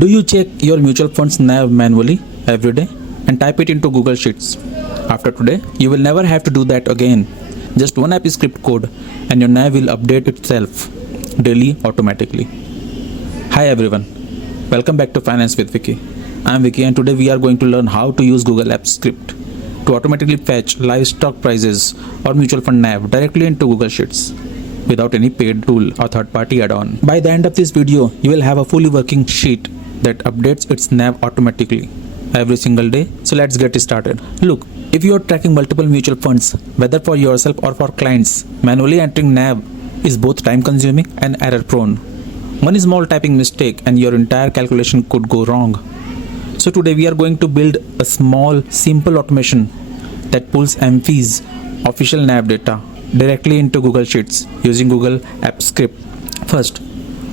Do you check your mutual funds NAV manually every day and type it into Google Sheets? After today, you will never have to do that again. Just one API script code and your NAV will update itself daily automatically. Hi everyone, welcome back to Finance with Vicky. I am Vicky and today we are going to learn how to use Google Apps script to automatically fetch live stock prices or mutual fund NAV directly into Google Sheets without any paid tool or third-party add-on. By the end of this video, you will have a fully working sheet that updates its NAV automatically every single day. So let's get started. Look, if you are tracking multiple mutual funds, whether for yourself or for clients, manually entering NAV is both time-consuming and error-prone. One small typing mistake and your entire calculation could go wrong. So today we are going to build a small, simple automation that pulls AMFI's official NAV data directly into Google Sheets using Google Apps script. First,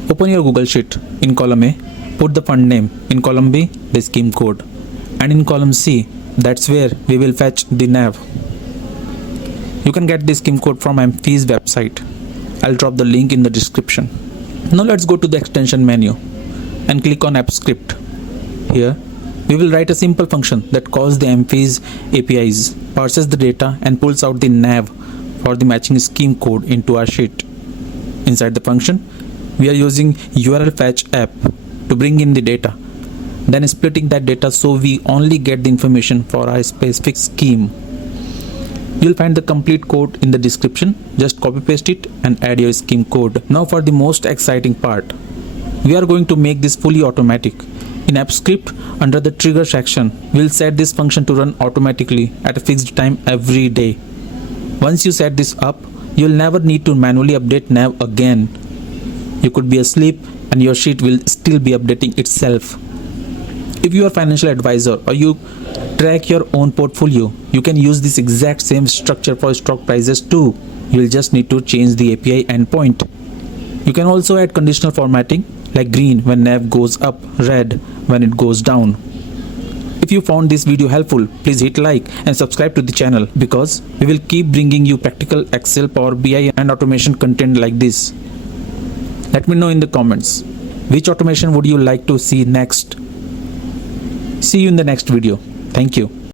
open your Google Sheet. In column A, put the fund name. In column B, the scheme code. And in column C, that's where we will fetch the NAV. You can get the scheme code from AMFI's website. I'll drop the link in the description. Now let's go to the extension menu and click on App Script. Here, we will write a simple function that calls the AMFI's APIs, parses the data and pulls out the NAV for the matching scheme code into our sheet. Inside the function, we are using URL fetch app to bring in the data, then splitting that data so we only get the information for our specific scheme. You'll find the complete code in the description. Just copy paste it and add your scheme code. Now for the most exciting part. We are going to make this fully automatic. In App Script, under the trigger section, we'll set this function to run automatically at a fixed time every day. Once you set this up, you'll never need to manually update NAV again. You could be asleep and your sheet will still be updating itself. If you are a financial advisor or you track your own portfolio, you can use this exact same structure for stock prices too. You'll just need to change the API endpoint. You can also add conditional formatting like green when NAV goes up, red when it goes down. If you found this video helpful, please hit like and subscribe to the channel because we will keep bringing you practical Excel, Power BI and automation content like this. Let me know in the comments which automation would you like to see next. See you in the next video. Thank you.